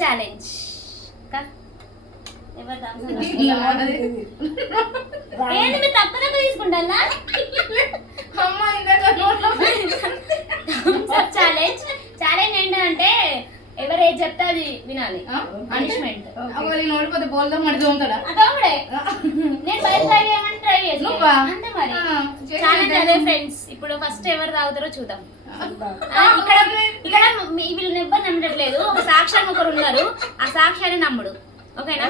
challenge ఎవరు ఏంది మీరు తక్కువ తక్కువ తీసుకుంటా ఛాలెంజ్ ఛాలెంజ్ ఏంటంటే ఎవరు ఏది చెప్తే అది వినాలి పనిష్మెంట్ నోడిపోతే బోల్దో మరి తోముతాడా నేను బయట ట్రై చేయమని ట్రై చేస్తాను అంతే మరి ఛాలెంజ్ అదే ఫ్రెండ్స్ ఇప్పుడు ఫస్ట్ ఎవరు తాగుతారో చూద్దాం ఇక్కడ ఇక్కడ వీళ్ళు నెబ్బర్ నమ్మట్లేదు ఒక సాక్ష్యాన్ని ఒకరు ఉన్నారు ఆ సాక్ష్యాన్ని నమ్ముడు ఓకేనా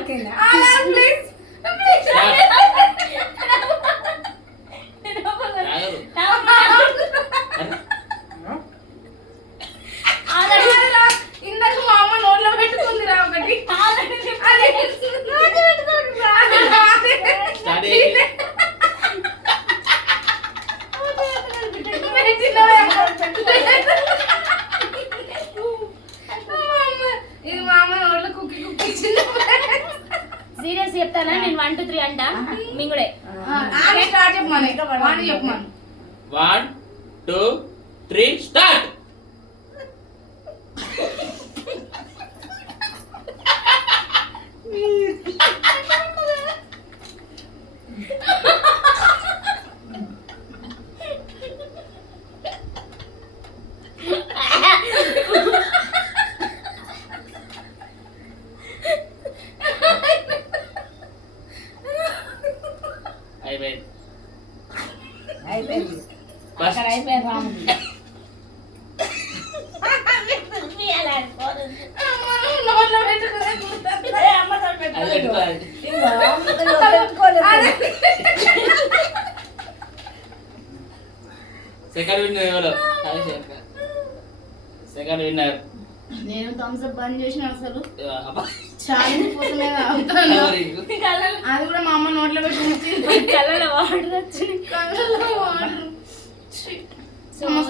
ఇందాక మా అమ్మ నోట్లో పెట్టుకుంది రా ఒకటి ఇది మా అమ్మ నోట్లో కుక్కి కుక్కి సీరియస్ చెప్తానా నేను 1 2 3 అంటా మింగుడే స్టార్ట్ చెప్పమని చెప్పమను 1 2 3 స్టార్ట్ అయిపోయింది ఫస్ట్ అయిపోయింది రాము నోట్లో అది పెట్టుకోవాలి సెకండ్ విన్నర్ ఎవరు సెకండ్ విన్నర్ నేను థమ్స్ అప్ బంద్ చేసిన అసలు ఛాలెంజ్ కోసమే తాగుతాను అది కూడా మా అమ్మ నోట్లో పెట్టుకుంది కళ్ళలో వాటర్ వచ్చింది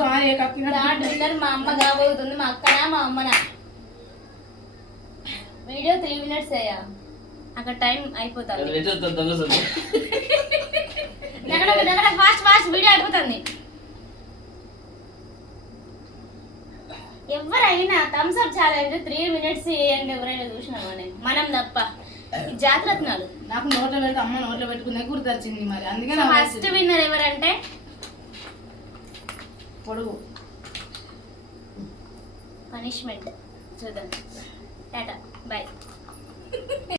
సారీ థర్డ్ విన్నర్ మా అమ్మ కాబోతుంది మా అక్కనా మా అమ్మనా వీడియో 3 minutes అయ్యా అక్కడ టైం అయిపోతుంది ఫాస్ట్ ఫాస్ట్ వీడియో అయిపోతుంది ఎవరైనా థమ్స్ అప్ ఛాలెంజ్ 3 minutes చేయండి ఎవరైనా చూసినామని మనం తప్ప జాగ్రత్తలు నాకు నోట్లో పెడితే అమ్మ నోట్లో పెట్టుకునే గుర్తొచ్చింది మరి అందుకే ఫస్ట్ విన్నర్ ఎవరంటే పొడుగు పనిష్మెంట్ చూద్దాం టాటా బాయ్